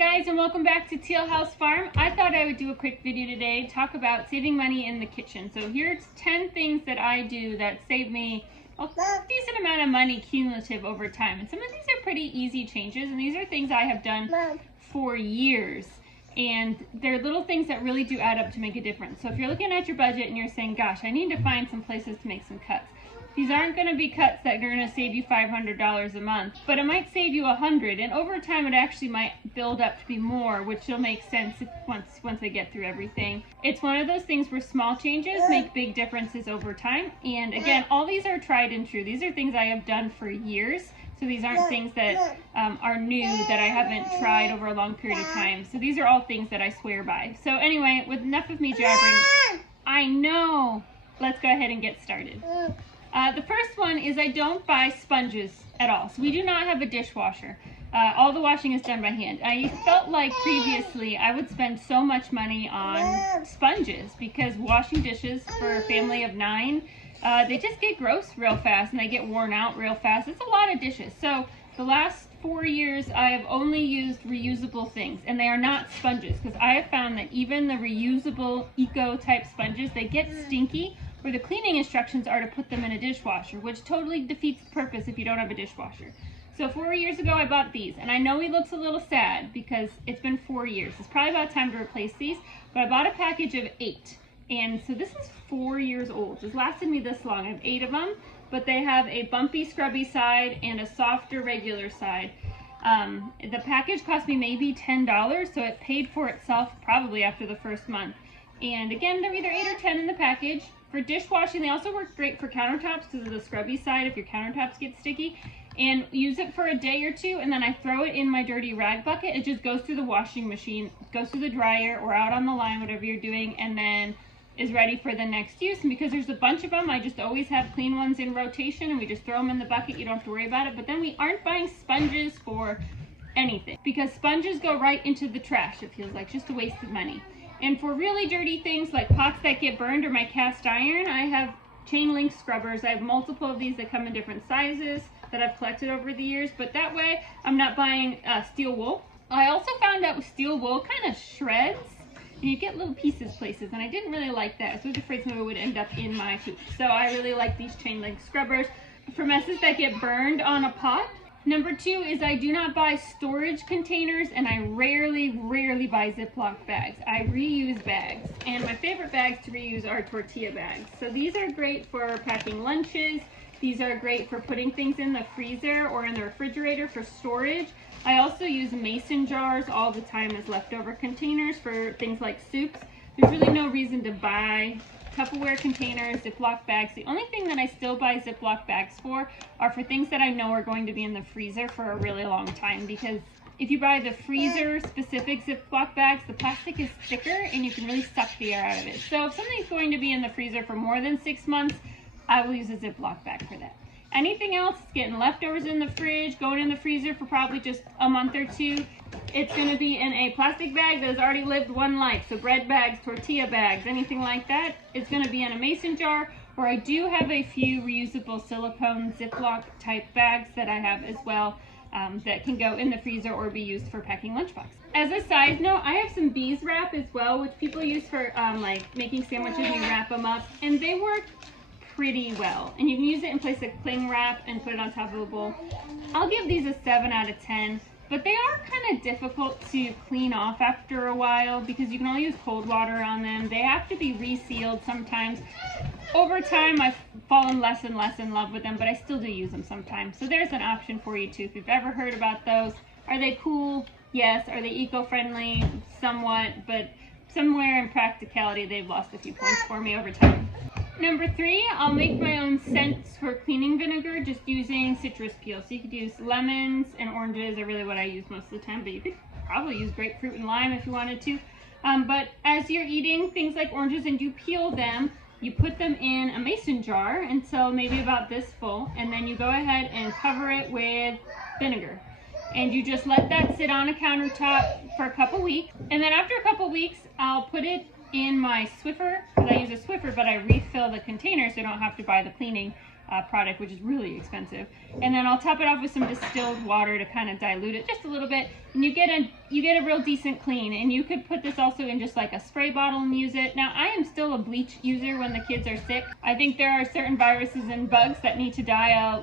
guys, and welcome back to Teal House Farm. I thought I would do a quick video today, talk about saving money in the kitchen. So here's 10 things that I do that save me a decent amount of money cumulative over time. And some of these are pretty easy changes, and these are things I have done for years. And they're little things that really do add up to make a difference. So if you're looking at your budget and you're saying, gosh, I need to find some places to make some cuts. These aren't going to be cuts that are going to save you $500 a month, but it might save you $100, and over time it actually might build up to be more, which will make sense once I get through everything. It's one of those things where small changes make big differences over time, and again, all these are tried and true. These are things I have done for years, so these aren't things that are new that I haven't tried over a long period of time. So these are all things that I swear by. So anyway, with enough of me jabbering, I know, let's go ahead and get started. The first one is I don't buy sponges at all. So we do not have a dishwasher. All the washing is done by hand. I felt like previously I would spend so much money on sponges because washing dishes for a family of 9, they just get gross real fast and they get worn out real fast. It's a lot of dishes. So the last 4 years I have only used reusable things, and they are not sponges, because I have found that even the reusable eco type sponges, they get stinky, where the cleaning instructions are to put them in a dishwasher, which totally defeats the purpose if you don't have a dishwasher. So 4 years ago I bought these, and I know he looks a little sad because it's been 4 years. It's probably about time to replace these, but I bought a package of 8. And so this is 4 years old. It's lasted me this long. I have 8 of them, but they have a bumpy, scrubby side and a softer, regular side. The package cost me maybe $10, so it paid for itself probably after the first month. And again, they're either 8 or 10 in the package. For dishwashing, they also work great for countertops because of the scrubby side if your countertops get sticky. And use it for a day or two, and then I throw it in my dirty rag bucket. It just goes through the washing machine, goes through the dryer or out on the line, whatever you're doing, and then is ready for the next use. And because there's a bunch of them, I just always have clean ones in rotation, and we just throw them in the bucket. You don't have to worry about it. But then we aren't buying sponges for anything, because sponges go right into the trash. It feels like just a waste of money. And for really dirty things like pots that get burned or my cast iron, I have chain link scrubbers. I have multiple of these that come in different sizes that I've collected over the years, but that way I'm not buying steel wool. I also found out with steel wool kind of shreds, and you get little pieces places, and I didn't really like that. I was afraid some of it would end up in my hoop. So I really like these chain link scrubbers for messes that get burned on a pot. Number 2 is I do not buy storage containers, and I rarely buy Ziploc bags. I reuse bags, and my favorite bags to reuse are tortilla bags. So these are great for packing lunches. These are great for putting things in the freezer or in the refrigerator for storage. I also use mason jars all the time as leftover containers for things like soups. There's really no reason to buy Tupperware containers, Ziploc bags. The only thing that I still buy Ziploc bags for are for things that I know are going to be in the freezer for a really long time, because if you buy the freezer specific Ziploc bags, the plastic is thicker and you can really suck the air out of it. So if something's going to be in the freezer for more than 6 months, I will use a Ziploc bag for that. Anything else, getting leftovers in the fridge, going in the freezer for probably just a month or 2, it's going to be in a plastic bag that has already lived one life. So bread bags, tortilla bags, anything like that, it's going to be in a mason jar. Or I do have a few reusable silicone Ziploc type bags that I have as well, that can go in the freezer or be used for packing lunchbox. As a side note, I have some bees wrap as well, which people use for like making sandwiches and you wrap them up, and they work pretty well. And you can use it in place of cling wrap and put it on top of a bowl. I'll give these a 7 out of 10. But they are kind of difficult to clean off after a while because you can only use cold water on them. They have to be resealed sometimes. Over time, I've fallen less and less in love with them, but I still do use them sometimes. So there's an option for you too if you've ever heard about those. Are they cool? Yes. Are they eco-friendly? Somewhat, but somewhere in practicality, they've lost a few points for me over time. Number 3, I'll make my own scents for cleaning vinegar just using citrus peel. So you could use lemons and oranges are really what I use most of the time, but you could probably use grapefruit and lime if you wanted to. But as you're eating things like oranges and you peel them, you put them in a mason jar until maybe about this full, and then you go ahead and cover it with vinegar. And you just let that sit on a countertop for a couple weeks. And then after a couple weeks, I'll put it in my Swiffer, because I use a Swiffer, but I refill the container so I don't have to buy the cleaning product, which is really expensive. And then I'll top it off with some distilled water to kind of dilute it just a little bit, and you get a real decent clean. And you could put this also in just like a spray bottle and use it. Now, I am still a bleach user when the kids are sick. I think there are certain viruses and bugs that need to die a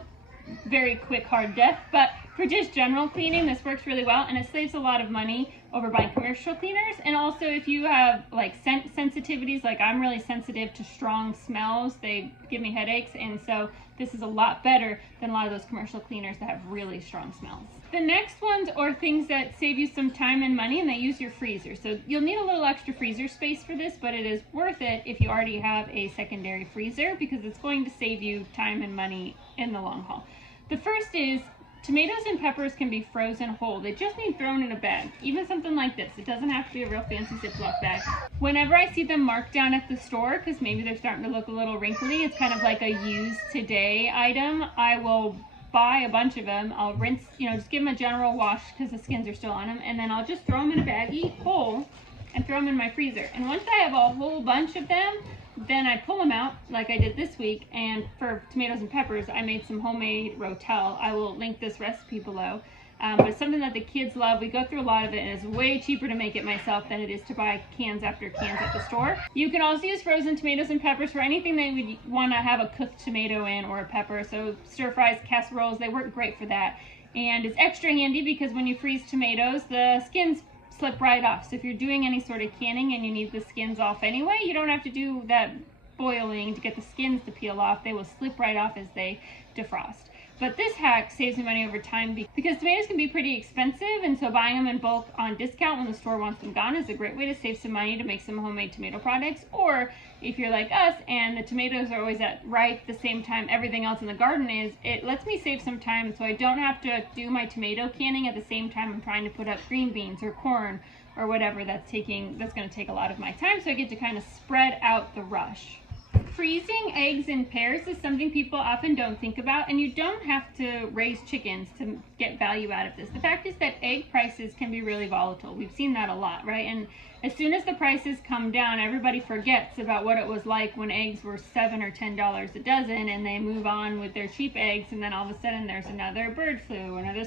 very quick, hard death, but for just general cleaning, this works really well, and it saves a lot of money over buying commercial cleaners. And also, if you have like scent sensitivities, like I'm really sensitive to strong smells, they give me headaches, and so this is a lot better than a lot of those commercial cleaners that have really strong smells. The next ones are things that save you some time and money, and they use your freezer. So you'll need a little extra freezer space for this, but it is worth it if you already have a secondary freezer, because it's going to save you time and money in the long haul. The first is tomatoes and peppers can be frozen whole. They just need thrown in a bag, even something like this. It doesn't have to be a real fancy Ziploc bag. Whenever I see them marked down at the store, because maybe they're starting to look a little wrinkly, it's kind of like a use today item, I will buy a bunch of them. I'll rinse, just give them a general wash because the skins are still on them, and then I'll just throw them in a baggie whole and throw them in my freezer. And once I have a whole bunch of them, then I pull them out like I did this week. And for tomatoes and peppers, I made some homemade rotel. I will link this recipe below. But it's something that the kids love. We go through a lot of it, and it's way cheaper to make it myself than it is to buy cans after cans at the store. You can also use frozen tomatoes and peppers for anything that you would want to have a cooked tomato in or a pepper. So stir fries, casseroles, they work great for that. And it's extra handy because when you freeze tomatoes, the skins slip right off. So if you're doing any sort of canning and you need the skins off anyway, you don't have to do that boiling to get the skins to peel off. They will slip right off as they defrost. But this hack saves me money over time because tomatoes can be pretty expensive, and so buying them in bulk on discount when the store wants them gone is a great way to save some money to make some homemade tomato products. Or if you're like us and the tomatoes are always at ripe the same time everything else in the garden is, it lets me save some time so I don't have to do my tomato canning at the same time I'm trying to put up green beans or corn or whatever that's going to take a lot of my time, so I get to kind of spread out the rush. Freezing eggs in pairs is something people often don't think about, and you don't have to raise chickens to get value out of this. The fact is that egg prices can be really volatile. We've seen that a lot, right? And as soon as the prices come down, everybody forgets about what it was like when eggs were $7 or $10 a dozen, and they move on with their cheap eggs, and then all of a sudden there's another bird flu, another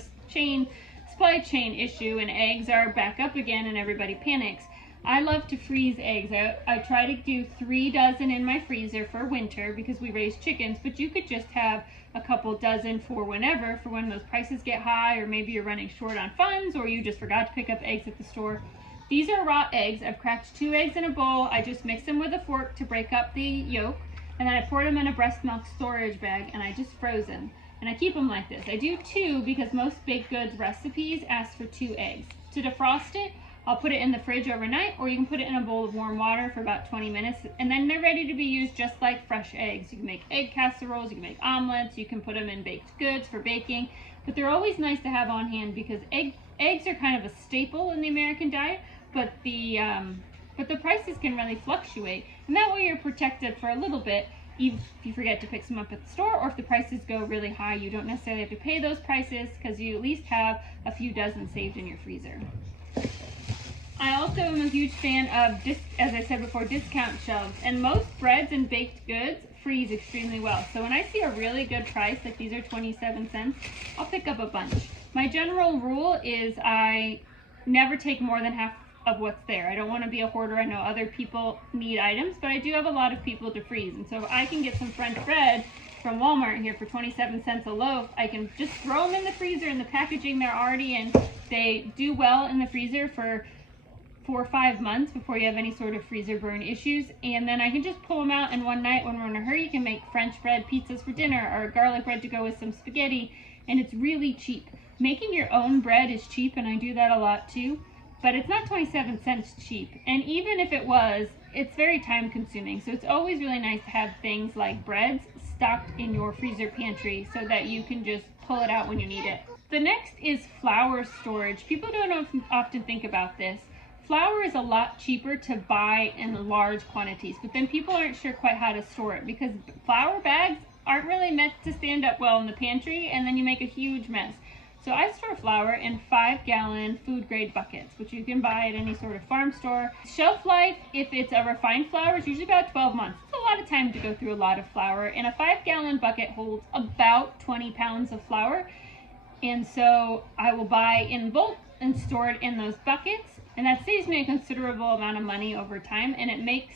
supply chain issue, and eggs are back up again, and everybody panics. I love to freeze eggs. I try to do 3 dozen in my freezer for winter because we raise chickens, but you could just have a couple dozen for whenever, for when those prices get high, or maybe you're running short on funds, or you just forgot to pick up eggs at the store. These are raw eggs. I've cracked 2 eggs in a bowl. I just mix them with a fork to break up the yolk, and then I pour them in a breast milk storage bag, and I just froze them. And I keep them like this. I do 2 because most baked goods recipes ask for 2 eggs. To defrost it, I'll put it in the fridge overnight, or you can put it in a bowl of warm water for about 20 minutes, and then they're ready to be used just like fresh eggs. You can make egg casseroles, you can make omelets, you can put them in baked goods for baking, but they're always nice to have on hand because eggs are kind of a staple in the American diet, but the prices can really fluctuate, and that way you're protected for a little bit. If you forget to pick some up at the store, or if the prices go really high, you don't necessarily have to pay those prices because you at least have a few dozen saved in your freezer. I also am a huge fan of, as I said before, discount shelves, and most breads and baked goods freeze extremely well. So when I see a really good price, like these are 27 cents, I'll pick up a bunch. My general rule is I never take more than half of what's there. I don't want to be a hoarder. I know other people need items, but I do have a lot of people to freeze. And so if I can get some French bread from Walmart here for 27 cents a loaf, I can just throw them in the freezer in the packaging they're already in. They do well in the freezer for 4 or 5 months before you have any sort of freezer burn issues, and then I can just pull them out, and one night when we're in a hurry, you can make French bread pizzas for dinner or garlic bread to go with some spaghetti, and it's really cheap. Making your own bread is cheap, and I do that a lot too, but it's not 27 cents cheap, and even if it was, it's very time consuming, so it's always really nice to have things like breads stocked in your freezer pantry so that you can just pull it out when you need it. The next is flour storage. People don't often think about this. Flour is a lot cheaper to buy in large quantities, but then people aren't sure quite how to store it because flour bags aren't really meant to stand up well in the pantry, and then you make a huge mess. So I store flour in 5-gallon food grade buckets, which you can buy at any sort of farm store. Shelf life, if it's a refined flour, is usually about 12 months. It's a lot of time to go through a lot of flour, and a 5-gallon bucket holds about 20 pounds of flour. And so I will buy in bulk and store it in those buckets, and that saves me a considerable amount of money over time, and it makes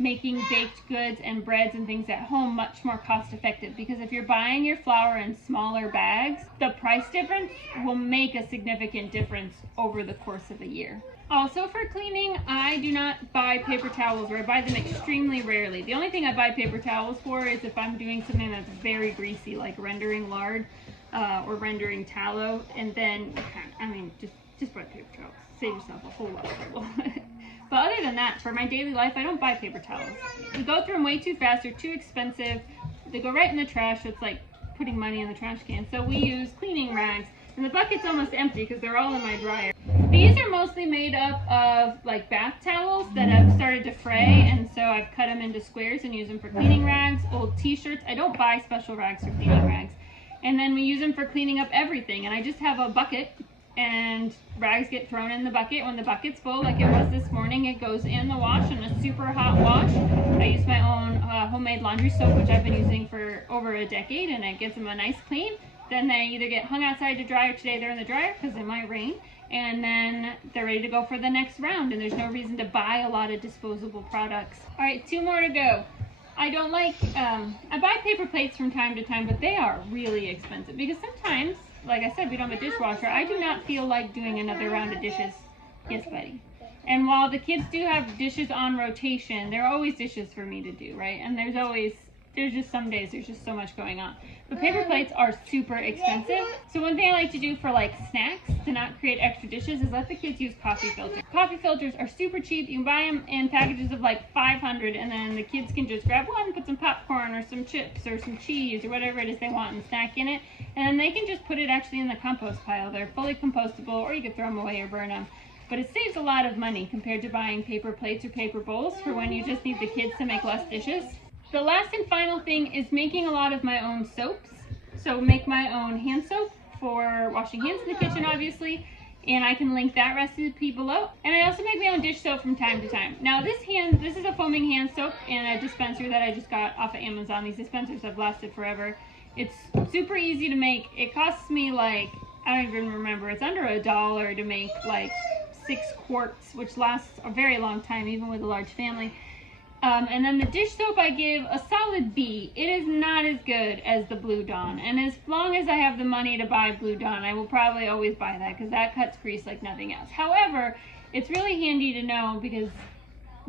making baked goods and breads and things at home much more cost effective, because if you're buying your flour in smaller bags, the price difference will make a significant difference over the course of a year. Also, for cleaning, I do not buy paper towels, or I buy them extremely rarely. The only thing I buy paper towels for is if I'm doing something that's very greasy, like rendering lard or rendering tallow, and then just buy paper towels. Save yourself a whole lot of trouble. But other than that, for my daily life, I don't buy paper towels. We go through them way too fast. They're too expensive. They go right in the trash. So it's like putting money in the trash can. So we use cleaning rags. And the bucket's almost empty because they're all in my dryer. These are mostly made up of like bath towels that have started to fray. And so I've cut them into squares and use them for cleaning rags. Old t-shirts. I don't buy special rags for cleaning rags. And then we use them for cleaning up everything. And I just have a bucket, and rags get thrown in the bucket. When the bucket's full, like it was this morning, it goes in the wash in a super hot wash. I use my own homemade laundry soap, which I've been using for over a decade, and it gives them a nice clean. Then they either get hung outside to dry, or today they're in the dryer because it might rain, and then they're ready to go for the next round, and there's no reason to buy a lot of disposable products. All right, 2 more to go. I don't like, I buy paper plates from time to time, but they are really expensive because sometimes, like I said, we don't have a dishwasher. I do not feel like doing another round of dishes. Yes, buddy. And while the kids do have dishes on rotation, there are always dishes for me to do, right? And there's just some days there's just so much going on. But paper plates are super expensive. So one thing I like to do for like snacks to not create extra dishes is let the kids use coffee filters. Coffee filters are super cheap. You can buy them in packages of like 500, and then the kids can just grab one, put some popcorn or some chips or some cheese or whatever it is they want and snack in it. And then they can just put it actually in the compost pile. They're fully compostable, or you could throw them away or burn them. But it saves a lot of money compared to buying paper plates or paper bowls for when you just need the kids to make less dishes. The last and final thing is making a lot of my own soaps. So make my own hand soap for washing hands in the kitchen, obviously, and I can link that recipe below. And I also make my own dish soap from time to time. Now this is a foaming hand soap in a dispenser that I just got off of Amazon. These dispensers have lasted forever. It's super easy to make. It costs me like, I don't even remember, it's under $1 to make like 6 quarts, which lasts a very long time, even with a large family. And then the dish soap I give a solid B. It is not as good as the Blue Dawn. And as long as I have the money to buy Blue Dawn, I will probably always buy that because that cuts grease like nothing else. However, it's really handy to know because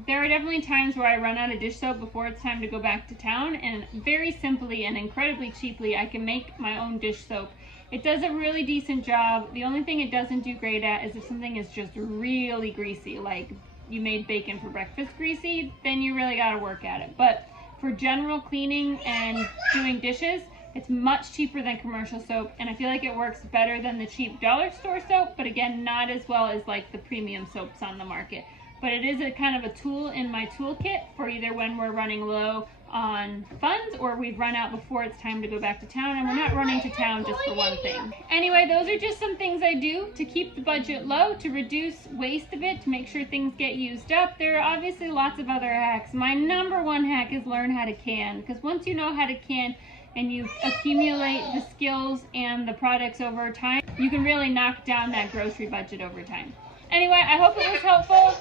there are definitely times where I run out of dish soap before it's time to go back to town. And very simply and incredibly cheaply, I can make my own dish soap. It does a really decent job. The only thing it doesn't do great at is if something is just really greasy, like you made bacon for breakfast greasy, then you really got to work at it. But for general cleaning and doing dishes, it's much cheaper than commercial soap, and I feel like it works better than the cheap dollar store soap, but again, not as well as like the premium soaps on the market. But it is a kind of a tool in my toolkit for either when we're running low on funds or we've run out before it's time to go back to town and we're not running to town just for one thing. Anyway, those are just some things I do to keep the budget low, to reduce waste a bit, to make sure things get used up. There are obviously lots of other hacks. My number one hack is learn how to can, because once you know how to can and you accumulate the skills and the products over time, you can really knock down that grocery budget over time. Anyway, I hope it was helpful.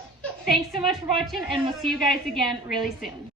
Thanks so much for watching, and we'll see you guys again really soon.